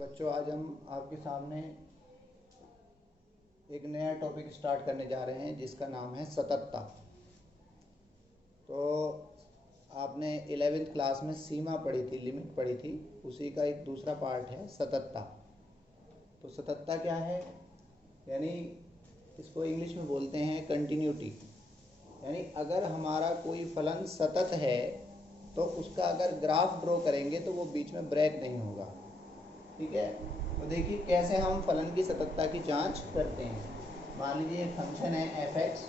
बच्चों, आज हम आपके सामने एक नया टॉपिक स्टार्ट करने जा रहे हैं जिसका नाम है सततता। तो आपने 11वीं क्लास में सीमा पढ़ी थी, लिमिट पढ़ी थी, उसी का एक दूसरा पार्ट है सततता। तो सततता क्या है? यानी इसको इंग्लिश में बोलते हैं कंटिन्यूटी। यानी अगर हमारा कोई फलन सतत है तो उसका अगर ग्राफ ड्रॉ करेंगे तो वो बीच में ब्रेक नहीं होगा। ठीक है, तो देखिए कैसे हम फलन की सततता की जांच करते हैं। मान लीजिए एक फंक्शन है f(x)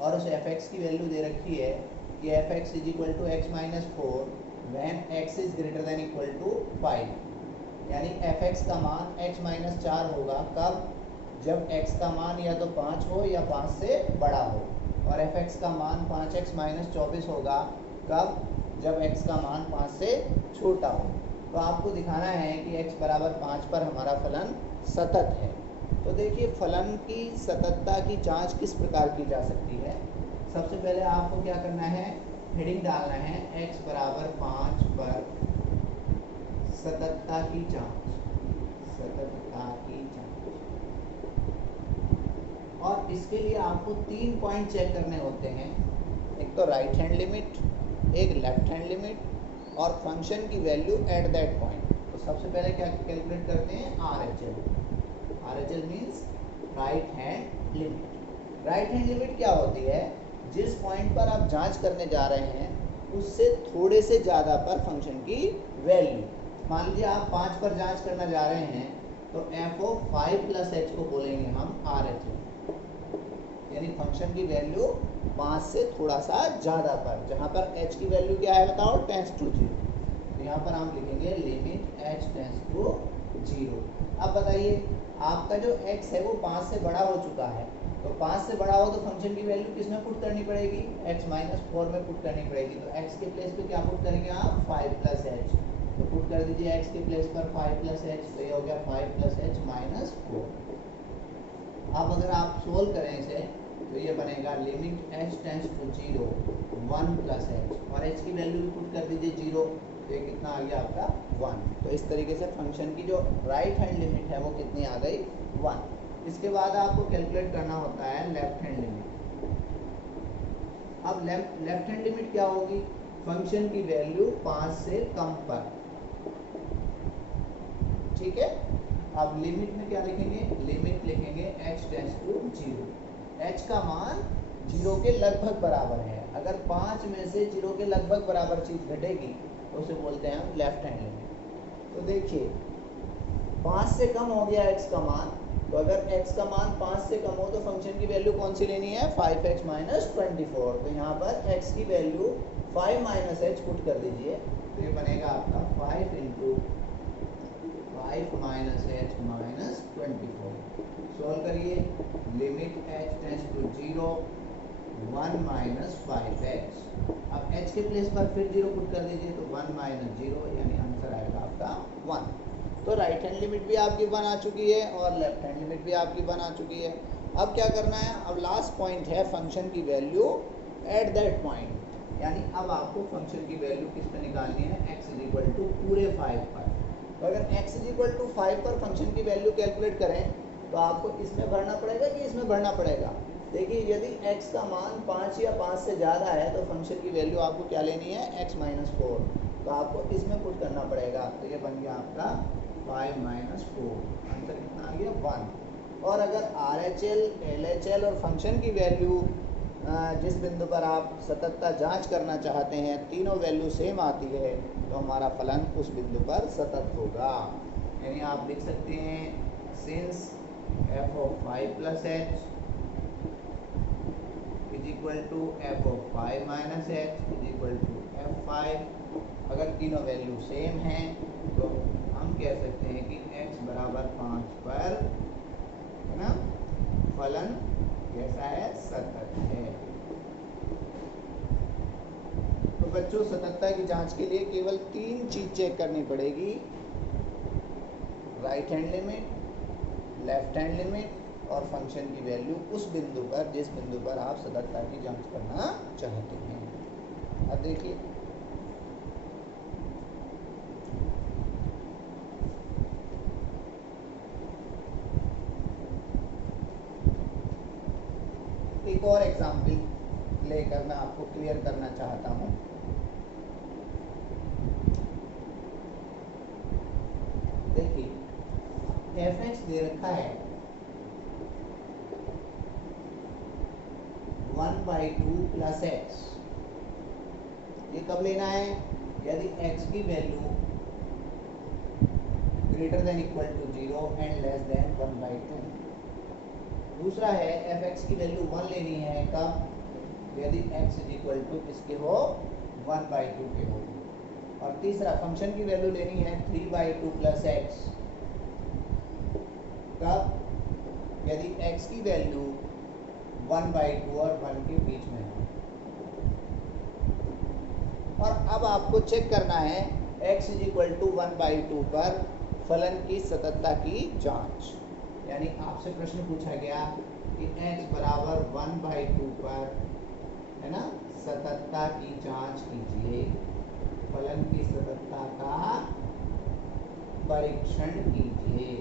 और उस f(x) की वैल्यू दे रखी है कि f(x) = x - 4 when x is greater than equal to 5। यानी f(x) का मान x - 4 होगा कब? जब x का मान या तो 5 हो या 5 से बड़ा हो। और f(x) का मान 5x - 24 होगा कब? जब x का मान 5 से छोटा हो। तो आपको दिखाना है कि x = 5 पर हमारा फलन सतत है। तो देखिए फलन की सततता की जांच किस प्रकार की जा सकती है। सबसे पहले आपको क्या करना है, हेडिंग डालना है x = 5 पर सततता की जांच। सततता की जांच, और इसके लिए आपको 3 पॉइंट चेक करने होते हैं। एक तो राइट हैंड लिमिट, एक लेफ्ट हैंड लिमिट और फंक्शन की वैल्यू एट दैट पॉइंट। तो सबसे पहले क्या कैलकुलेट करते हैं, RHL means right hand limit. Right hand limit क्या होती है? जिस पॉइंट पर आप जांच करने जा रहे हैं उससे थोड़े से ज़्यादा पर फंक्शन की वैल्यू। मान लीजिए आप 5 पर जांच करना जा रहे हैं तो f(5 + h) को बोलेंगे हम RHL। यानी फंक्शन की वैल्यू 5 से थोड़ा सा ज़्यादा पर, जहाँ पर h की वैल्यू क्या है बताओ, टेंड्स टू 0। तो यहाँ पर हम लिखेंगे लिमिट h टेंड्स टू 0। अब बताइए आपका जो x है वो 5 से बड़ा हो चुका है, तो 5 से बड़ा हो तो फंक्शन की वैल्यू किस में पुट करनी पड़ेगी? x - 4 में पुट करनी पड़ेगी। तो x के प्लेस पे क्या पुट करेंगे आप? 5 + h। तो पुट कर दीजिए x के प्लेस पर 5 + h, तो ये हो गया 5 + h - 4। अब अगर आप सोल्व करें इसे तो ये बनेगा limit h tends to 0 1 + h, और h की वैल्यू भी पुट कर दीजिए 0। तो ये कितना आ गया आपका 1। तो इस तरीके से फंक्शन की जो राइट हैंड लिमिट है वो कितनी आ गई? 1। इसके बाद आपको कैलकुलेट करना होता है लेफ्ट हैंड लिमिट। अब लेफ्ट हैंड लिमिट क्या होगी? फंक्शन की वैल्यू 5 से कम पर। ठीक है, अब लिमिट में क्या लिखेंगे? लिमिट लिखेंगे h टेंड्स टू 0। h का मान 0 के लगभग बराबर है। अगर 5 में से 0 के लगभग बराबर चीज़ घटेगी तो उसे बोलते हैं हम लेफ्ट हैंड लिमिट। तो देखिए 5 से कम हो गया x का मान, तो अगर x का मान 5 से कम हो तो फंक्शन की वैल्यू कौन सी लेनी है? 5x - 24। तो यहाँ पर x की वैल्यू 5 - h पुट कर दीजिए, तो ये बनेगा आपका 5 × 5 - h - 24। सॉल्व करिए, limit h tends to 0 1 - 5x। अब h के प्लेस पर फिर 0 पुट कर दीजिए, तो 1 - 0, यानी आंसर आएगा आपका 1। तो राइट हैंड लिमिट भी आपकी 1 आ चुकी है और लेफ्ट हैंड लिमिट भी आपकी 1 आ चुकी है। अब क्या करना है? अब लास्ट पॉइंट है फंक्शन की वैल्यू एट दैट पॉइंट। यानी अब आपको फंक्शन की वैल्यू किस पे निकालनी है? x = पूरे 5 पर। तो अगर x = 5 पर फंक्शन की वैल्यू कैलकुलेट करें तो आपको इसमें भरना पड़ेगा कि इसमें भरना पड़ेगा? देखिए यदि x का मान 5 या 5 से ज़्यादा है तो फंक्शन की वैल्यू आपको क्या लेनी है? x - 4। तो आपको इसमें पुट करना पड़ेगा। तो ये बन गया आपका 5 - 4। आंसर कितना आ गया? 1। और अगर RHL, LHL और फंक्शन की वैल्यू जिस बिंदु पर आप सततता जांच करना चाहते हैं तीनों वैल्यू सेम आती है तो हमारा फलन उस बिंदु पर सतत होगा। यानी आप लिख सकते हैं since f(5 + h) = f(5 - h) = f(5)। अगर तीनों वैल्यू सेम हैं तो हम कह सकते हैं कि x = 5 पर, है ना, फलन कैसा है? सतत है। तो बच्चों सततता की जांच के लिए केवल 3 चीज़ चेक करनी पड़ेगी, right hand limit, left hand limit और फंक्शन की वैल्यू उस बिंदु पर जिस बिंदु पर आप सततता की जांच करना चाहते हैं। अब देखिए एक और एग्जाम्पल लेकर मैं आपको क्लियर करना चाहता हूँ। देखिए fx दे रखा है 1/2 प्लस एक्स। ये कब लेना है? यदि x की value greater than equal to 0 and less than 1/2। दूसरा है fx की वैल्यू 1 लेनी है कब? यदि x इज इक्वल टू इसके हो 1/2 के हो। और तीसरा फंक्शन की वैल्यू लेनी है 3/2 प्लस एक्स कब? यदि x की वैल्यू 1/2 और 1 के बीच में है। और अब आपको चेक करना है x इज इक्वल टू 1/2 पर फलन की सततता की जांच। यानी आपसे प्रश्न पूछा गया कि x बराबर 1/2 पर है ना सततता की जांच कीजिए, फलन की सततता का परीक्षण कीजिए।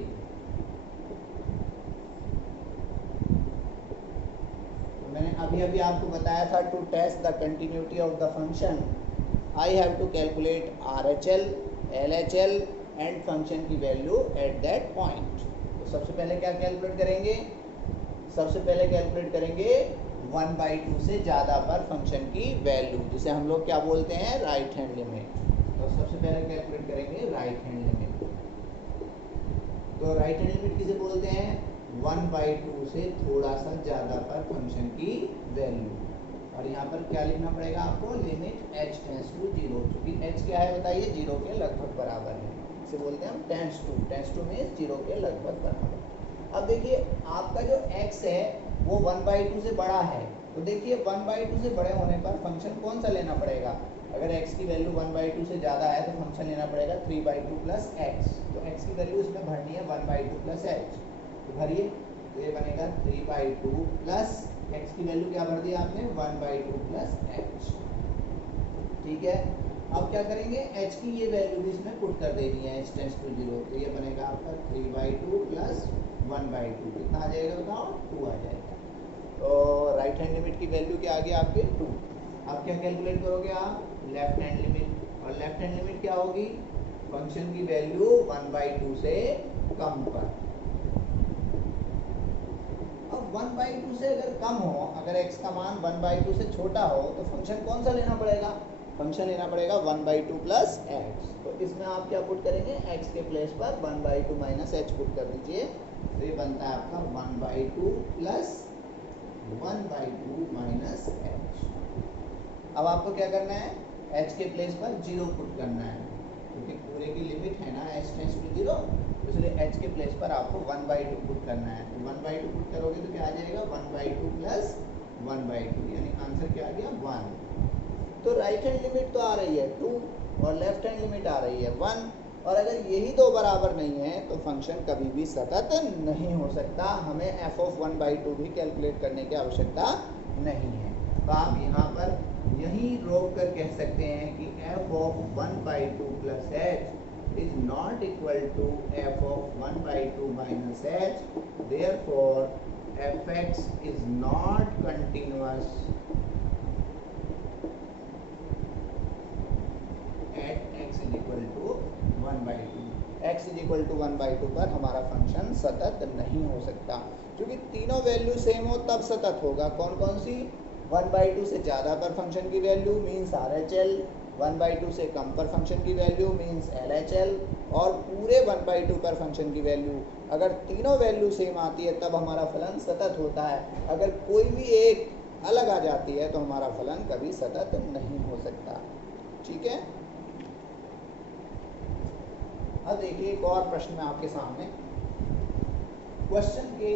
तो मैंने अभी आपको बताया था to test the continuity of the function I have to calculate RHL, LHL and function की वैल्यू एट दैट पॉइंट। तो सबसे पहले क्या कैलकुलेट करेंगे? सबसे पहले कैलकुलेट करेंगे 1/2 से ज़्यादा पर फंक्शन की वैल्यू, जिसे हम लोग क्या बोलते हैं? Right hand limit. तो सबसे पहले कैलकुलेट करेंगे राइट हैंड लिमिट। तो राइट हैंड लिमिट किसे बोलते हैं? 1/2 से थोड़ा सा ज़्यादा पर फंक्शन की वैल्यू। और यहाँ पर क्या लिखना पड़ेगा आपको? लिमिट h टेंस टू 0, क्योंकि h क्या है बताइए? 0 के लगभग बराबर है। इसे बोलते हैं हम टेंस टू में 0 के लगभग बराबर। अब देखिए आपका जो x है वो 1/2 से बड़ा है। तो देखिए 1/2 से बड़े होने पर फंक्शन कौन सा लेना पड़ेगा? अगर x की वैल्यू 1/2 से ज़्यादा है तो फंक्शन लेना पड़ेगा 3/2 प्लस एक्स। तो x की वैल्यू इसमें भरनी है 1/2 प्लस एच। तो भरिए, तो ये बनेगा 3/2 प्लस x की वैल्यू क्या भर दी आपने? 1/2 प्लस एच। ठीक है, अब क्या करेंगे? h की ये वैल्यू भी इसमें पुट कर देनी है, h टेंस टू 0। तो ये बनेगा आपका 3/2 प्लस 1/2। कितना आ जाएगा बताओ? 2 आ जाएगा। तो राइट हैंड लिमिट की वैल्यू क्या आ गई आपकी? 2। अब क्या कैलकुलेट करोगे आप? Left hand limit. और लेफ्ट हैंड लिमिट क्या होगी? फंक्शन की वैल्यू 1/2 से कम पर। अब 1/2 से अगर कम हो, अगर x का मान 1/2 से छोटा हो तो फंक्शन कौन सा लेना पड़ेगा? फंक्शन लेना पड़ेगा 1/2 प्लस एक्स। तो इसमें आप क्या पुट करेंगे? x के प्लेस पर 1/2 माइनस एच पुट कर दीजिए। तो ये बनता है आपका 1/2 प्लस 1/2 माइनस एच। अब आपको क्या करना है? h के प्लेस पर 0 पुट करना है, क्योंकि पूरे की लिमिट है ना h टेंस टू 0, इसलिए h के प्लेस पर आपको 1/2 पुट करना है। तो 1/2 पुट करोगे तो क्या आ जाएगा? 1/2 प्लस 1/2, यानी आंसर क्या आ गया? 1। तो राइट हैंड लिमिट तो आ रही है 2 और लेफ्ट हैंड लिमिट आ रही है 1। और अगर यही दो बराबर नहीं है तो फंक्शन कभी भी सतत नहीं हो सकता। हमें f ऑफ 1/2 भी कैलकुलेट करने की आवश्यकता नहीं है। तो आप यहाँ पर यही रोक कर कह सकते हैं कि f of 1/2 plus h is not equal to f of 1/2 minus h। Therefore fx is not continuous at x is equal to 1/2। x is equal to 1/2 पर हमारा फंक्शन सतत नहीं हो सकता, क्योंकि तीनों वैल्यू सेम हो तब सतत होगा। कौन कौन सी? 1/2 से ज़्यादा पर फंक्शन की वैल्यू मीन्स RHL, 1/2 से कम पर फंक्शन की वैल्यू मीन्स LHL, और पूरे 1/2 पर फंक्शन की वैल्यू। अगर तीनों वैल्यू सेम आती है तब हमारा फलन सतत होता है। अगर कोई भी एक अलग आ जाती है तो हमारा फलन कभी सतत नहीं हो सकता। ठीक है, अब देखिए एक और प्रश्न में आपके सामने। क्वेश्चन के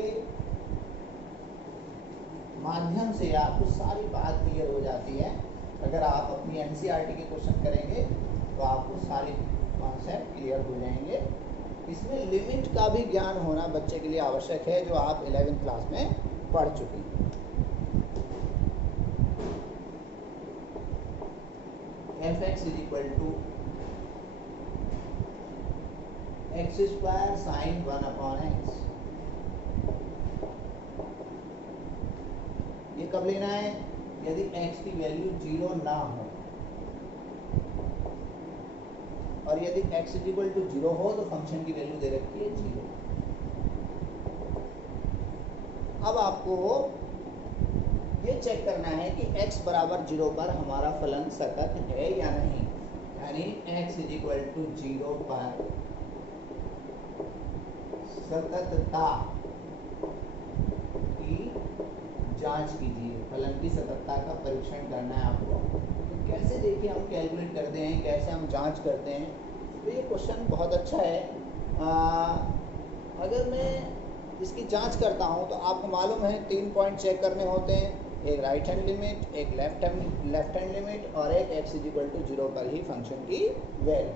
माध्यम से आपको सारी बात क्लियर हो जाती है। अगर आप अपनी NCERT के क्वेश्चन करेंगे तो आपको सारे कॉन्सेप्ट क्लियर हो जाएंगे। इसमें लिमिट का भी ज्ञान होना बच्चे के लिए आवश्यक है, जो आप 11th क्लास में पढ़ चुके हैं। fx is equal to x square sine 1/x। ये कब लेना है? यदि x की वैल्यू 0 ना हो, और यदि x इक्वल टू 0 हो तो फंक्शन की वैल्यू दे रखी है 0। अब आपको ये चेक करना है कि x बराबर 0 पर हमारा फलन सतत है या नहीं, यानी x इक्वल टू 0 पर सततता की जांच कीजिए, फलन की सततता का परीक्षण करना है आपको। तो कैसे देखिए हम कैलकुलेट करते हैं, कैसे हम जांच करते हैं। तो ये क्वेश्चन बहुत अच्छा है। अगर मैं इसकी जांच करता हूँ तो आपको मालूम है 3 पॉइंट चेक करने होते हैं, एक राइट हैंड लिमिट, एक लेफ्ट हैंड लिमिट और एक x इक्वल टू 0 पर ही फंक्शन की वैल्यू।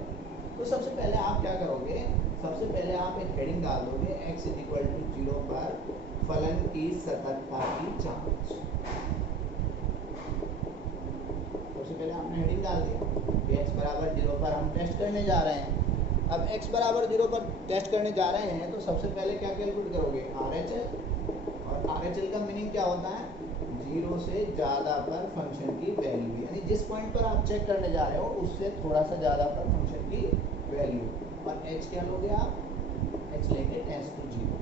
तो सबसे पहले आप क्या करोगे, सबसे पहले आप एक हेडिंग डाल दोगे x इक्वल टू 0 पर फलन की सततता की जांच। सबसे पहले आपने हेडिंग डाल दिया कि x बराबर 0 पर हम टेस्ट करने जा रहे हैं। अब x बराबर 0 पर टेस्ट करने जा रहे हैं तो सबसे पहले क्या कैलकुलेट करोगे, RHL। और RHL का मीनिंग क्या होता है, 0 से ज़्यादा पर फंक्शन की वैल्यू, यानी जिस पॉइंट पर आप चेक करने जा रहे हो उससे थोड़ा सा ज़्यादा पर फंक्शन की वैल्यू। और h क्या लोगे आप, h लेंगे टेंस टू 0।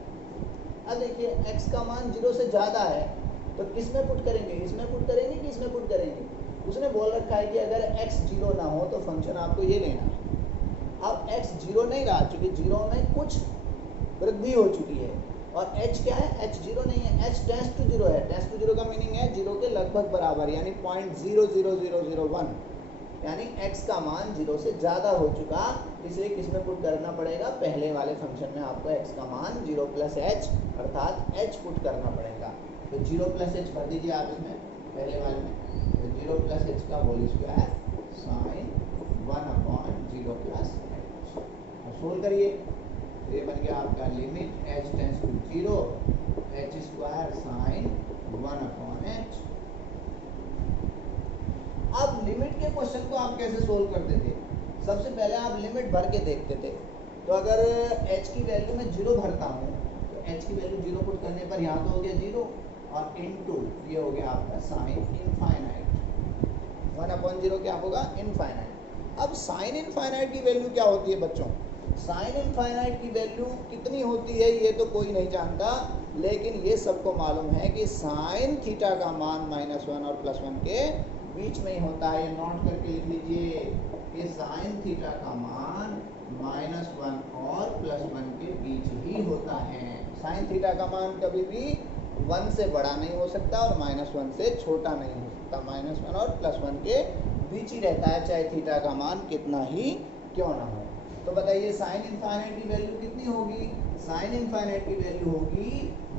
अब देखिए x का मान 0 से ज़्यादा है तो किस में पुट करेंगे, इसमें पुट करेंगे कि इसमें पुट करेंगे। उसने बोल रखा है कि अगर x 0 ना हो तो फंक्शन आपको ये लेना है। अब x 0 नहीं रहा, चूँकि 0 में कुछ वृद्धि हो चुकी है, और h क्या है, h 0 नहीं है, h टेंस टू 0 है। टेंस टू 0 का मीनिंग है 0 के लगभग बराबर, यानी 0.00001, यानी x का मान 0 से ज़्यादा हो चुका। इसलिए किस में पुट करना पड़ेगा, पहले वाले फंक्शन में आपको x का मान 0 प्लस h अर्थात h पुट करना पड़ेगा। तो 0 प्लस h भर दीजिए आप इसमें, पहले वाले में। तो 0 प्लस h का whole square sine 1/0 plus h। अब सोल्व करिए, ये बन गया आपका limit h tends to 0 h square sine 1/h। अब लिमिट के क्वेश्चन को आप कैसे सोल्व करते थे, सबसे पहले आप लिमिट भर के देखते थे। तो अगर h की वैल्यू में 0 भरता हूँ तो h की वैल्यू 0 पुट करने पर यहाँ तो हो गया 0 और इनटू ये हो गया आपका साइन इनफाइनाइट। 1/0 क्या होगा, इनफाइनाइट। अब साइन इनफाइनाइट की वैल्यू क्या होती है बच्चों, साइन इनफाइनाइट की वैल्यू कितनी होती है ये तो कोई नहीं जानता, लेकिन ये सबको मालूम है कि साइन थीटा का मान -1 और +1 के बीच में ही होता है। ये नोट करके लिख लीजिए कि साइन थीटा का मान -1 और +1 के बीच ही होता है। साइन थीटा का मान कभी भी 1 से बड़ा नहीं हो सकता और -1 से छोटा नहीं हो सकता, -1 और +1 के बीच ही रहता है, चाहे थीटा का मान कितना ही क्यों ना हो। तो बताइए साइन इनफाइनाइट की वैल्यू कितनी होगी, साइन इनफाइनाइट की वैल्यू होगी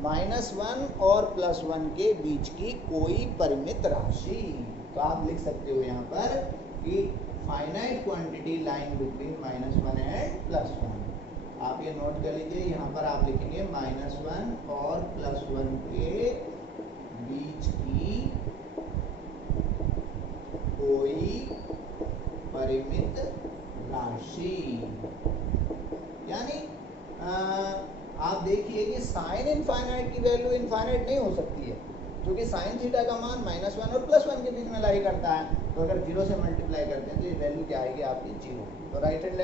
-1 और +1 के बीच की कोई परिमित राशि। तो आप लिख सकते हो यहाँ पर कि finite quantity lying between -1 and +1। आप ये नोट कर लीजिए, यहाँ पर आप लिखेंगे -1 और +1 के बीच की कोई परिमित राशि। यानी आप देखिए कि साइन इनफाइनाइट की वैल्यू इनफाइनाइट नहीं हो सकती है, क्योंकि साइन थीटा का मान -1 और +1 के बीच में लाई करता है। तो अगर 0 से मल्टीप्लाई करते हैं तो ये वैल्यू क्या आएगी आपकी 0। तो राइट हैंड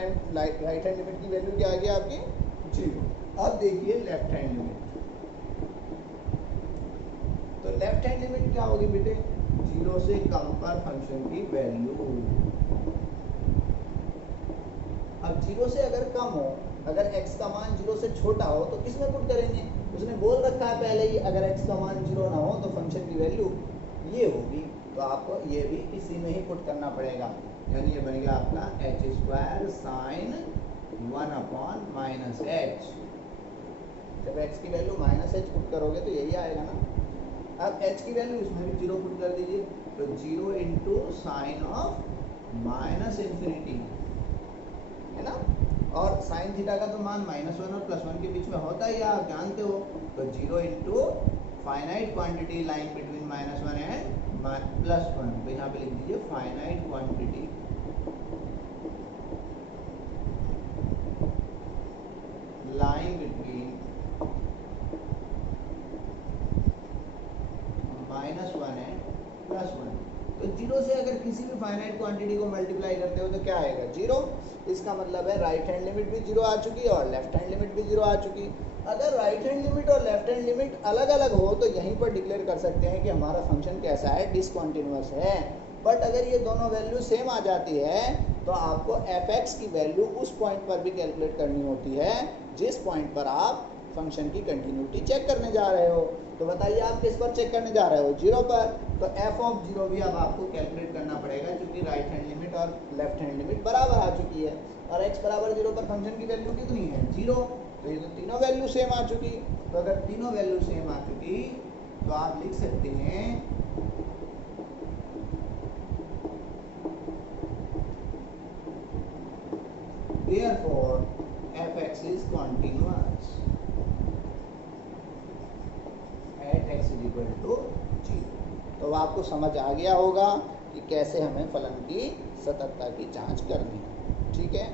लिमिट की वैल्यू क्या आएगी आपकी 0। अब देखिए लेफ्ट हैंड लिमिट, तो लेफ्ट हैंड लिमिट क्या होगी बेटे, 0 से कम पर फंक्शन की वैल्यू। अब 0 से अगर कम हो, अगर x का मान 0 से छोटा हो तो किस में पुट करेंगे, उसने बोल रखा है पहले ही अगर x का मान 0 ना हो तो फंक्शन की वैल्यू ये होगी। तो आपको ये भी इसी में ही पुट करना पड़ेगा, यानी ये बन गया आपका h स्क्वायर साइन 1/-h। जब x की वैल्यू -h पुट करोगे तो यही आएगा ना। अब h की वैल्यू इसमें भी 0 पुट कर दीजिए, तो 0 इंटू साइन ऑफ -∞, है ना। और साइन थीटा का तो मान -1 और +1 के बीच में होता ही, आप जानते हो। तो 0 into finite quantity lying between -1 and +1। तो यहाँ पे लिख दीजिए फाइनाइट क्वांटिटी लाइंग बिटवीन -1 किसी भी फाइनाइट क्वांटिटी को मल्टीप्लाई करते हो तो क्या आएगा 0। इसका मतलब है राइट हैंड लिमिट भी 0 आ चुकी है और लेफ्ट हैंड लिमिट भी 0 आ चुकी। अगर राइट हैंड लिमिट और लेफ्ट हैंड लिमिट अलग अलग हो तो यहीं पर डिक्लेयर कर सकते हैं कि हमारा फंक्शन कैसा है, डिसकंटिन्यूअस है। बट अगर ये दोनों वैल्यू सेम आ जाती है तो आपको fx की वैल्यू उस पॉइंट पर भी कैलकुलेट करनी होती है जिस पॉइंट पर आप फंक्शन की कंटिन्यूटी चेक करने जा रहे हो। तो बताइए आप किस पर चेक करने जा रहे हो, 0 पर। तो f ऑफ 0 भी अब आपको कैलकुलेट करना पड़ेगा क्योंकि राइट हैंड लिमिट और लेफ्ट हैंड लिमिट बराबर आ चुकी है और x बराबर 0 पर फंक्शन की वैल्यू कितनी है 0। तो ये तो तीनों वैल्यू सेम आ चुकी। तो अगर तीनों वैल्यू सेम आ चुकी तो आप लिख सकते हैं therefore fx is continuous at x is equal to 0। तो आपको समझ आ गया होगा कि कैसे हमें फलन की सततता की जांच करनी है। ठीक है।